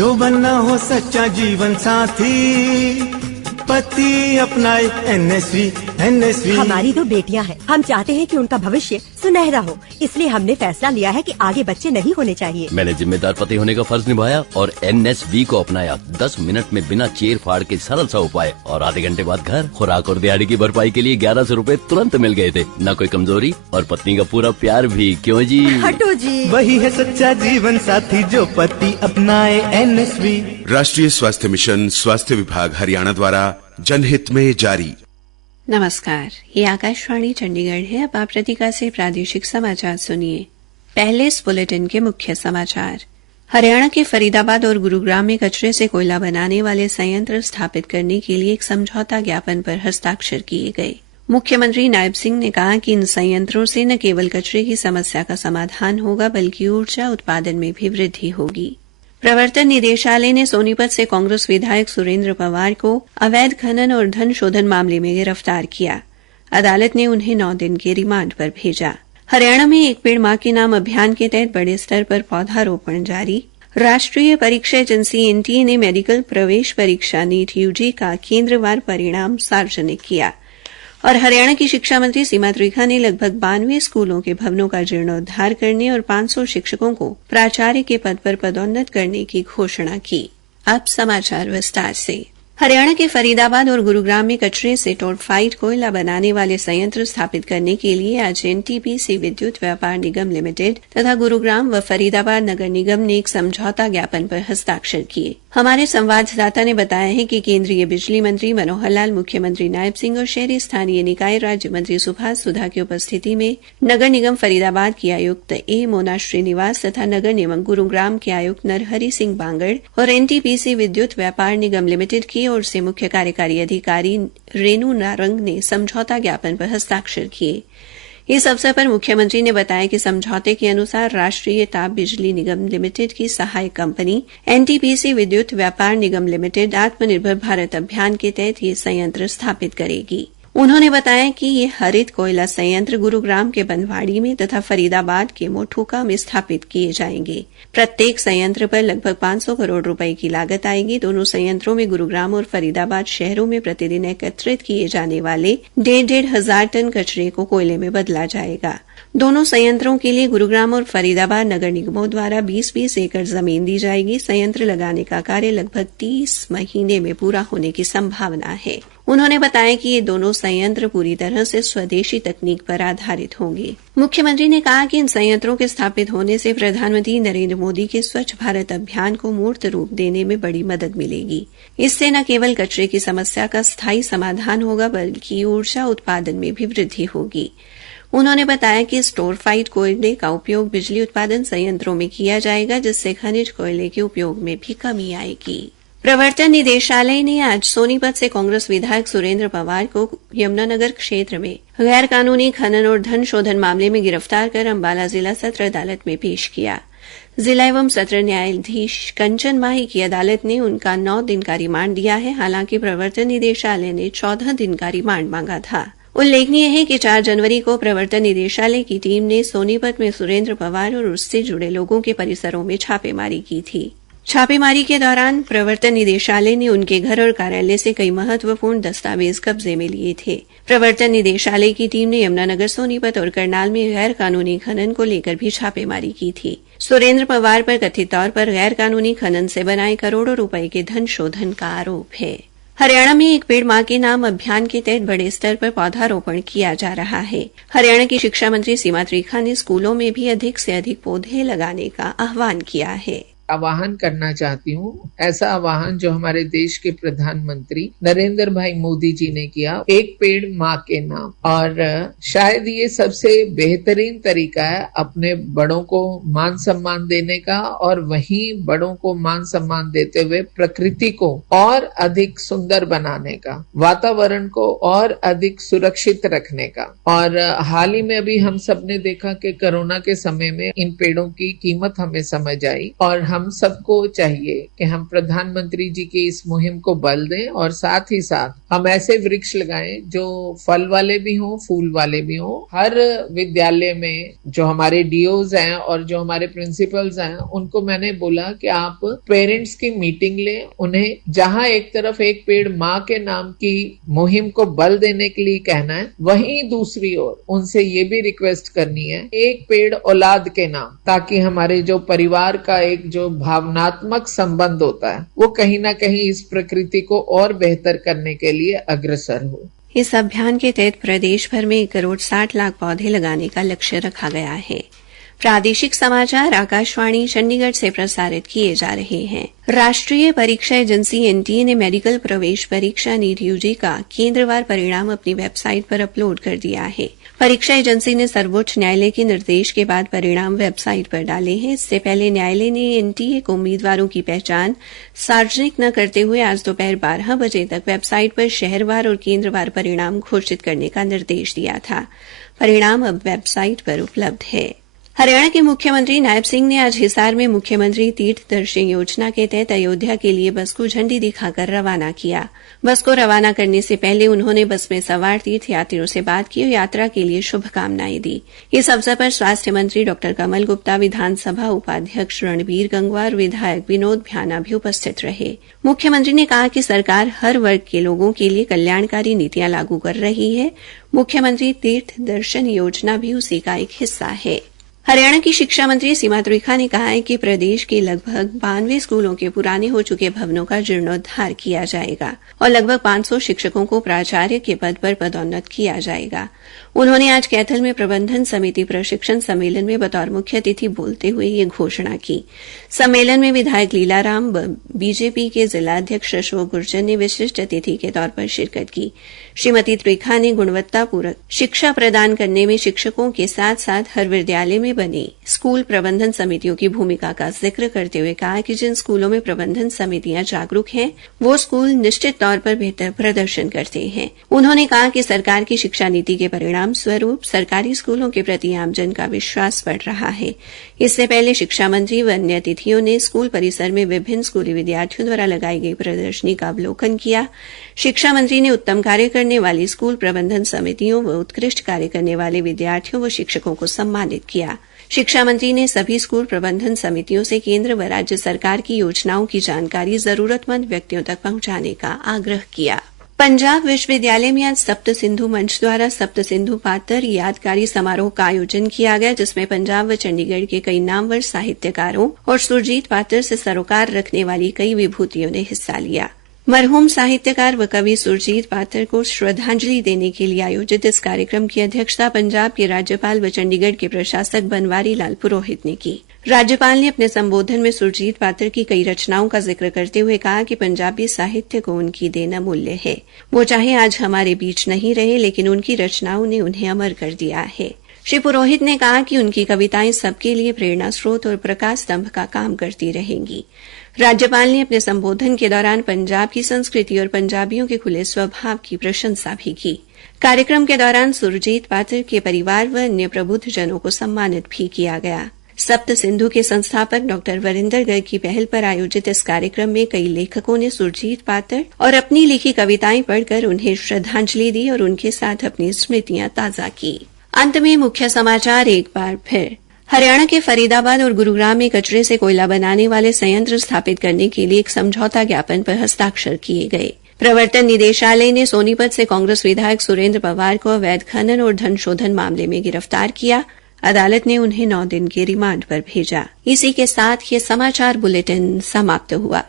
जो बनना हो सच्चा जीवन साथी, पति अपनाए एनएसवी। हमारी 2 बेटियां हैं, हम चाहते हैं कि उनका भविष्य सुनहरा हो, इसलिए हमने फैसला लिया है कि आगे बच्चे नहीं होने चाहिए। मैंने जिम्मेदार पति होने का फर्ज निभाया और एनएसवी को अपनाया। 10 मिनट में बिना चीर फाड़ के सरल सा उपाय और आधे घंटे बाद घर। खुराक और दिहाड़ी की भरपाई के लिए 1100 रूपए तुरंत मिल गए थे। न कोई कमजोरी और पत्नी का पूरा प्यार भी। क्यों जी? हटो जी। वही है सच्चा जीवन साथी जो पति अपनाए एनएसवी। राष्ट्रीय स्वास्थ्य मिशन, स्वास्थ्य विभाग हरियाणा द्वारा जनहित में जारी। नमस्कार, ये आकाशवाणी चंडीगढ़ है। अब आप प्रतिका से प्रादेशिक समाचार सुनिए। पहले इस बुलेटिन के मुख्य समाचार। हरियाणा के फरीदाबाद और गुरुग्राम में कचरे से कोयला बनाने वाले संयंत्र स्थापित करने के लिए एक समझौता ज्ञापन पर हस्ताक्षर किए गए। मुख्यमंत्री नायब सिंह ने कहा कि इन संयंत्रों से न केवल कचरे की समस्या का समाधान होगा बल्कि ऊर्जा उत्पादन में भी वृद्धि होगी। प्रवर्तन निदेशालय ने सोनीपत से कांग्रेस विधायक सुरेंद्र पवार को अवैध खनन और धन शोधन मामले में गिरफ्तार किया। अदालत ने उन्हें 9 दिन के रिमांड पर भेजा। हरियाणा में एक पेड़ मां के नाम अभियान के तहत बड़े स्तर पर पौधारोपण जारी। राष्ट्रीय परीक्षा एजेंसी एनटीए ने मेडिकल प्रवेश परीक्षा नीट यूजी का केंद्रवार परिणाम सार्वजनिक किया। और हरियाणा की शिक्षा मंत्री सीमा त्रिखा ने लगभग 92 स्कूलों के भवनों का जीर्णोद्धार करने और 500 शिक्षकों को प्राचार्य के पद पर पदोन्नत करने की घोषणा की। अब समाचार विस्तार से। हरियाणा के फरीदाबाद और गुरुग्राम में कचरे से टॉर्फाइड कोयला बनाने वाले संयंत्र स्थापित करने के लिए आज एनटीपीसी विद्युत व्यापार निगम लिमिटेड तथा गुरुग्राम व फरीदाबाद नगर निगम ने एक समझौता ज्ञापन पर हस्ताक्षर किए। हमारे संवाददाता ने बताया है कि केंद्रीय बिजली मंत्री मनोहर लाल, मुख्यमंत्री नायब सिंह और शहरी स्थानीय निकाय राज्य मंत्री सुभाष सुधा की उपस्थिति में नगर निगम फरीदाबाद की आयुक्त ए मोना श्रीनिवास तथा नगर निगम गुरुग्राम के आयुक्त नरहरि सिंह बांगड़ और एनटीपीसी विद्युत व्यापार निगम लिमिटेड की ओर से मुख्य कार्यकारी अधिकारी रेनू नारंग ने समझौता ज्ञापन पर हस्ताक्षर किए। इस अवसर पर मुख्यमंत्री ने बताया कि समझौते के अनुसार राष्ट्रीय ताप बिजली निगम लिमिटेड की सहायक कंपनी एनटीपीसी विद्युत व्यापार निगम लिमिटेड आत्मनिर्भर भारत अभियान के तहत ये संयंत्र स्थापित करेगी। उन्होंने बताया कि ये हरित कोयला संयंत्र गुरुग्राम के बनवाड़ी में तथा फरीदाबाद के मोठूका में स्थापित किए जाएंगे। प्रत्येक संयंत्र पर लगभग 500 करोड़ रुपए की लागत आएगी। दोनों संयंत्रों में गुरुग्राम और फरीदाबाद शहरों में प्रतिदिन एकत्रित किए जाने वाले 1,500 टन कचरे को कोयले में बदला जाएगा। दोनों संयंत्रों के लिए गुरुग्राम और फरीदाबाद नगर निगमों द्वारा 20-20 एकड़ जमीन दी जाएगी। संयंत्र लगाने का कार्य लगभग 30 महीने में पूरा होने की संभावना है। उन्होंने बताया कि ये दोनों संयंत्र पूरी तरह से स्वदेशी तकनीक पर आधारित होंगे। मुख्यमंत्री ने कहा कि इन संयंत्रों के स्थापित होने से प्रधानमंत्री नरेंद्र मोदी के स्वच्छ भारत अभियान को मूर्त रूप देने में बड़ी मदद मिलेगी। इससे न केवल कचरे की समस्या का स्थायी समाधान होगा बल्कि ऊर्जा उत्पादन में भी वृद्धि होगी। उन्होंने बताया कि स्टोरफाइड कोयले का उपयोग बिजली उत्पादन संयंत्रों में किया जाएगा, जिससे खनिज कोयले के उपयोग में भी कमी आएगी। प्रवर्तन निदेशालय ने आज सोनीपत से कांग्रेस विधायक सुरेंद्र पवार को यमुनानगर क्षेत्र में गैर कानूनी खनन और धन शोधन मामले में गिरफ्तार कर अंबाला जिला सत्र अदालत में पेश किया। जिला एवं सत्र न्यायाधीश कंचन माही की अदालत ने उनका 9 दिन का रिमांड दिया है। हालांकि प्रवर्तन निदेशालय ने 14 दिन का रिमांड मांगा था। उल्लेखनीय है कि 4 जनवरी को प्रवर्तन निदेशालय की टीम ने सोनीपत में सुरेंद्र पवार और उससे जुड़े लोगों के परिसरों में छापेमारी की थी। छापेमारी के दौरान प्रवर्तन निदेशालय ने उनके घर और कार्यालय से कई महत्वपूर्ण दस्तावेज कब्जे में लिए थे। प्रवर्तन निदेशालय की टीम ने यमुनानगर, सोनीपत और करनाल में गैर कानूनी खनन को लेकर भी छापेमारी की थी। सुरेंद्र पवार पर कथित तौर पर गैर कानूनी खनन से बनाए करोड़ों रुपए के धन शोधन का आरोप है। हरियाणा में एक पेड़ मां के नाम अभियान के तहत बड़े स्तर पर पौधारोपण किया जा रहा है। हरियाणा की शिक्षा मंत्री सीमा त्रिखा ने स्कूलों में भी अधिक से अधिक पौधे लगाने का आह्वान किया है। आह्वान करना चाहती हूँ, ऐसा आह्वान जो हमारे देश के प्रधानमंत्री नरेंद्र भाई मोदी जी ने किया, एक पेड़ माँ के नाम। और शायद ये सबसे बेहतरीन तरीका है अपने बड़ों को मान सम्मान देने का और वहीं बड़ों को मान सम्मान देते हुए प्रकृति को और अधिक सुंदर बनाने का, वातावरण को और अधिक सुरक्षित रखने का। और हाल ही में अभी हम सब ने देखा कि कोरोना के समय में इन पेड़ों की कीमत हमें समझ आई और हम सबको चाहिए कि हम प्रधानमंत्री जी की इस मुहिम को बल दें और साथ ही साथ हम ऐसे वृक्ष लगाएं जो फल वाले भी हों, फूल वाले भी हों। हर विद्यालय में जो हमारे डीओज हैं और जो हमारे प्रिंसिपल्स हैं, उनको मैंने बोला कि आप पेरेंट्स की मीटिंग लें, उन्हें जहां एक तरफ एक पेड़ माँ के नाम की मुहिम को बल देने के लिए कहना है, वहीं दूसरी ओर उनसे ये भी रिक्वेस्ट करनी है एक पेड़ औलाद के नाम, ताकि हमारे जो परिवार का एक जो भावनात्मक संबंध होता है वो कहीं ना कहीं इस प्रकृति को और बेहतर करने के लिए अग्रसर हो। इस अभियान के तहत प्रदेश भर में 1,60,00,000 पौधे लगाने का लक्ष्य रखा गया है। प्रादेशिक समाचार आकाशवाणी चंडीगढ़ से प्रसारित किए जा रहे हैं। राष्ट्रीय परीक्षा एजेंसी एनटीए ने मेडिकल प्रवेश परीक्षा नीट यूजी का केंद्रवार परिणाम अपनी वेबसाइट पर अपलोड कर दिया है। परीक्षा एजेंसी ने सर्वोच्च न्यायालय के निर्देश के बाद परिणाम वेबसाइट पर डाले हैं। इससे पहले न्यायालय ने एनटीए को उम्मीदवारों की पहचान सार्वजनिक न करते हुए आज दोपहर 12 बजे तक वेबसाइट पर शहरवार और केंद्रवार परिणाम घोषित करने का निर्देश दिया था। परिणाम अब वेबसाइट पर उपलब्ध है। हरियाणा के मुख्यमंत्री नायब सिंह ने आज हिसार में मुख्यमंत्री तीर्थ दर्शन योजना के तहत अयोध्या के लिए बस को झंडी दिखाकर रवाना किया। बस को रवाना करने से पहले उन्होंने बस में सवार तीर्थ यात्रियों से बात की और यात्रा के लिए शुभकामनाएं दी। इस अवसर पर स्वास्थ्य मंत्री डॉ कमल गुप्ता, विधानसभा उपाध्यक्ष रणबीर गंगवा और विधायक विनोद भ्याना भी उपस्थित रहे। मुख्यमंत्री ने कहा कि सरकार हर वर्ग के लोगों के लिए कल्याणकारी नीतियां लागू कर रही है। मुख्यमंत्री तीर्थ दर्शन योजना भी उसी का एक हिस्सा है। हरियाणा की शिक्षा मंत्री सीमा त्रिखा ने कहा है कि प्रदेश के लगभग 92 स्कूलों के पुराने हो चुके भवनों का जीर्णोद्धार किया जाएगा और लगभग 500 शिक्षकों को प्राचार्य के पद पर पदोन्नत किया जाएगा। उन्होंने आज कैथल में प्रबंधन समिति प्रशिक्षण सम्मेलन में बतौर मुख्य अतिथि बोलते हुए ये घोषणा की। सम्मेलन में विधायक लीलाराम, बीजेपी के जिला अध्यक्ष अशोक गुर्जर ने विशिष्ट अतिथि के तौर पर शिरकत की। श्रीमती त्रिखा ने गुणवत्तापूर्ण शिक्षा प्रदान करने में शिक्षकों के साथ साथ हर विद्यालय में बनी स्कूल प्रबंधन समितियों की भूमिका का जिक्र करते हुए कहा कि जिन स्कूलों में प्रबंधन समितियां जागरूक हैं, वो स्कूल निश्चित तौर पर बेहतर प्रदर्शन करते हैं। उन्होंने कहा कि सरकार की शिक्षा नीति के परिणाम स्वरूप सरकारी स्कूलों के प्रति आमजन का विश्वास बढ़ रहा है। इससे पहले शिक्षा मंत्री व अन्य अतिथियों ने स्कूल परिसर में विभिन्न स्कूली विद्यार्थियों द्वारा लगाई गई प्रदर्शनी का अवलोकन किया। शिक्षा मंत्री ने उत्तम कार्य करने वाली स्कूल प्रबंधन समितियों व उत्कृष्ट कार्य करने वाले विद्यार्थियों व शिक्षकों को सम्मानित किया। शिक्षा मंत्री ने सभी स्कूल प्रबंधन समितियों से केंद्र व राज्य सरकार की योजनाओं की जानकारी जरूरतमंद व्यक्तियों तक पहुंचाने का आग्रह किया। पंजाब विश्वविद्यालय में आज सप्त सिंधु मंच द्वारा सप्त सिंधु पात्र यादगारी समारोह का आयोजन किया गया, जिसमें पंजाब व चंडीगढ़ के कई नामवर साहित्यकारों और सुरजीत पात्र से सरोकार रखने वाली कई विभूतियों ने हिस्सा लिया। मरहूम साहित्यकार व कवि सुरजीत पात्र को श्रद्धांजलि देने के लिए आयोजित इस कार्यक्रम की अध्यक्षता पंजाब के राज्यपाल व चंडीगढ़ के प्रशासक बनवारी लाल पुरोहित ने की। राज्यपाल ने अपने संबोधन में सुरजीत पात्र की कई रचनाओं का जिक्र करते हुए कहा कि पंजाबी साहित्य को उनकी देन अमूल्य है। वो चाहे आज हमारे बीच नहीं रहे, लेकिन उनकी रचनाओं ने उन्हें अमर कर दिया है। श्री पुरोहित ने कहा कि उनकी कविताएं सबके लिए प्रेरणा स्रोत और प्रकाश स्तंभ का काम करती रहेंगी। राज्यपाल ने अपने संबोधन के दौरान पंजाब की संस्कृति और पंजाबियों के खुले स्वभाव की प्रशंसा भी की। कार्यक्रम के दौरान सुरजीत पात्र के परिवार व अन्य प्रबुद्ध जनों को सम्मानित भी किया गया। सप्त सिंधु के संस्थापक डॉक्टर वरिंदर गर्ग की पहल पर आयोजित इस कार्यक्रम में कई लेखकों ने सुरजीत पात्र और अपनी लिखी कविताएं पढ़कर उन्हें श्रद्धांजलि दी और उनके साथ अपनी स्मृतियां ताजा की। अंत में मुख्य समाचार एक बार फिर। हरियाणा के फरीदाबाद और गुरुग्राम में कचरे से कोयला बनाने वाले संयंत्र स्थापित करने के लिए एक समझौता ज्ञापन पर हस्ताक्षर किए गए। प्रवर्तन निदेशालय ने सोनीपत से कांग्रेस विधायक सुरेंद्र पवार को अवैध खनन और धन शोधन मामले में गिरफ्तार किया। अदालत ने उन्हें 9 दिन के रिमांड पर भेजा। इसी के साथ ये समाचार बुलेटिन समाप्त हुआ।